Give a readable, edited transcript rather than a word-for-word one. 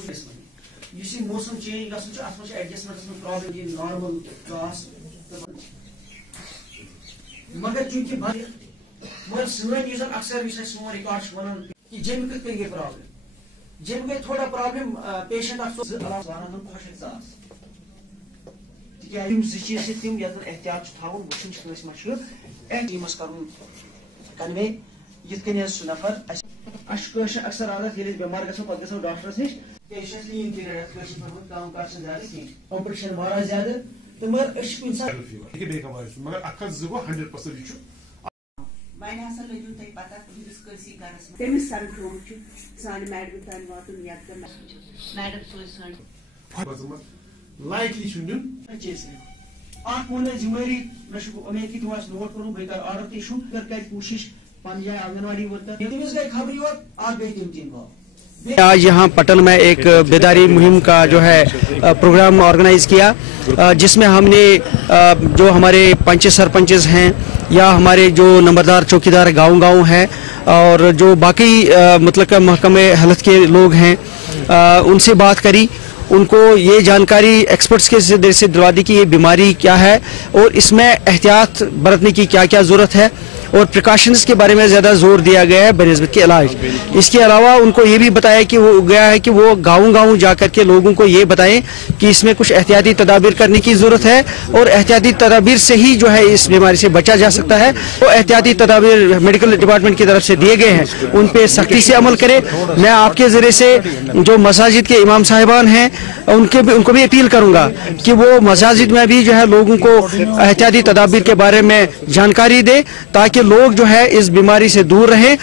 मौसम change adjustment problem normal cross मगर चूंकि मगर सन अक्सर सोन रिकॉर्ड वन कि जम कत गई प्रॉब्लम जम गई थोड़ा प्रॉब्लम पेशेंट चीज तम एहतियात वो टीमस कन्वे ये सह नफर अक्सर आदत ये बेमार गो पे गो डॉक्टरस नश कॉम्पिटिशन वारा ज्यादा तो मगर जिम्मेवारी उम्मीद की नोट करूँ बह कर ऑर्डर तु कर कोशिश पन जाए आंगनवाड़ी वर्कर तमिस गई खबर योत आज गई तम तीन आज यहाँ पटन में एक बेदारी मुहिम का जो है प्रोग्राम ऑर्गेनाइज किया जिसमें हमने जो हमारे पंच सरपंचेस हैं या हमारे जो नंबरदार चौकीदार गांव-गांव हैं और जो बाकी मतलब महकमे हेल्थ के लोग हैं उनसे बात करी, उनको ये जानकारी एक्सपर्ट्स के से दिलवा दी कि ये बीमारी क्या है और इसमें एहतियात बरतने की क्या क्या ज़रूरत है और प्रिकॉशंस के बारे में ज़्यादा जोर दिया गया है बनिस्बत के इलाज। इसके अलावा उनको ये भी बताया कि वो गया है कि वो गाँव-गाँव जा कर के लोगों को ये बताएं कि इसमें कुछ एहतियाती तदाबीर करने की ज़रूरत है और एहतियाती तदाबीर से ही जो है इस बीमारी से बचा जा सकता है। तो एहतियाती तदाबीर मेडिकल डिपार्टमेंट की तरफ से दिए गए हैं उन पर सख्ती से अमल करें। मैं आपके ज़रिए से जो मसाजिद के इमाम साहिबान हैं उनको भी अपील करूँगा कि वो मसाजिद में भी जो है लोगों को एहतियाती तदाबीर के बारे में जानकारी दे ताकि लोग जो है इस बीमारी से दूर रहें।